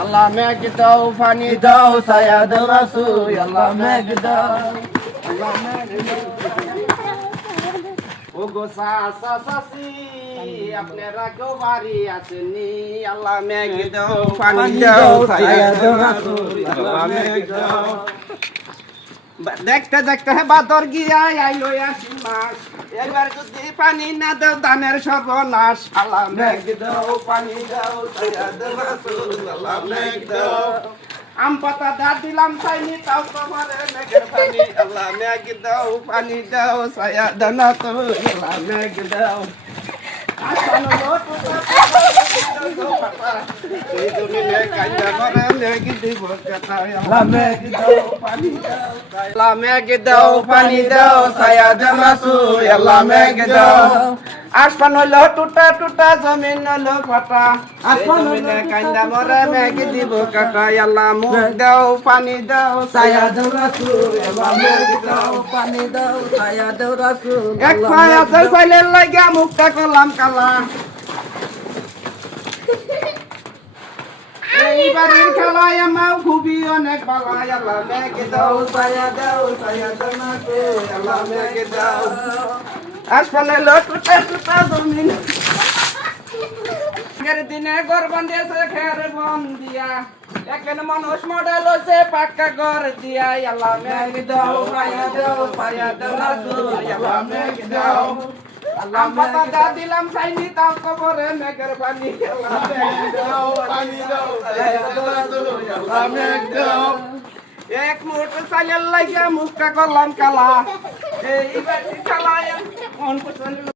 আল্লাহ মেঘ দাও পানি দাও ছায়া দাও রাসূল আল্লাহ মেঘ দাও আল্লাহ মেঘ দাও ও গো সাসি আপনারা কেউ বাড়ি আসেননি আল্লাহ মেঘ দাও পানি দাও ছায়া দাও রাসূল আল্লাহ মেঘ দাও দেখতে দেখতে বাদর গিয়া আইলো আশ্বিন মাস এবার যদি পানি না দাও ধানের সর্বনাশ আল্লাহ মেঘ দাও পানি দাও ছায়া দাও রাসূল আল্লাহ মেঘ দাও আম পাতা দা দিলাম চাইনি তাও তোমারে মেঘের পানি আল্লাহ মেঘ দাও পানি দাও ছায়া দাও রাসূল আল্লাহ মেঘ দাও আসানো লোট এই দুনিয়া কাইয়া মরে মেঘ দিব কথা আল্লাহ মেঘ দাও পানি দাও আল্লাহ মেঘ দাও পানি দাও ছায়া দাও রাসূল আল্লাহ মেঘ দাও আসমান হলো টুটা টুটা জমিন হলো ফাটা আসমান হলো কাইয়া মরে মেঘ দিব কাটা আল্লাহ মুখ দাও পানি দাও ছায়া দাও রাসূল আল্লাহ মেঘ দাও পানি দাও ছায়া দাও রাসূল এক পায়া চাইলে লাগা মুখটা করলাম কালা এই বাড়ির খেলায় আমার খুবই অনেক ভালো আল্লাহ মেঘ দাও ছায়া দাও রাসূল আল্লাহ মেঘ দাও আসলে টুটা টুটা জমিন আগের দিনে ঘর বান্ধিয়েছে খের বন দিয়া এখন মানুষ মডেল হচ্ছে পাক্কা ঘর দিয়া আল্লাহ মেঘ দাও ছায়া দাও রাসূল আল্লাহ মেঘ দাও আল্লাহ পাতা দা দিলাম চাইনি তাও কবরে মেঘের পানি আল্লাহ মেঘ দাও পানি দাও ছায়া দাও রাসূল আল্লাহ মেঘ দাও এক মুহূর্তে চাইলে লাগিয়া মুখটা করলাম কালা এই বাড়ির খেলায় মন পছন্দ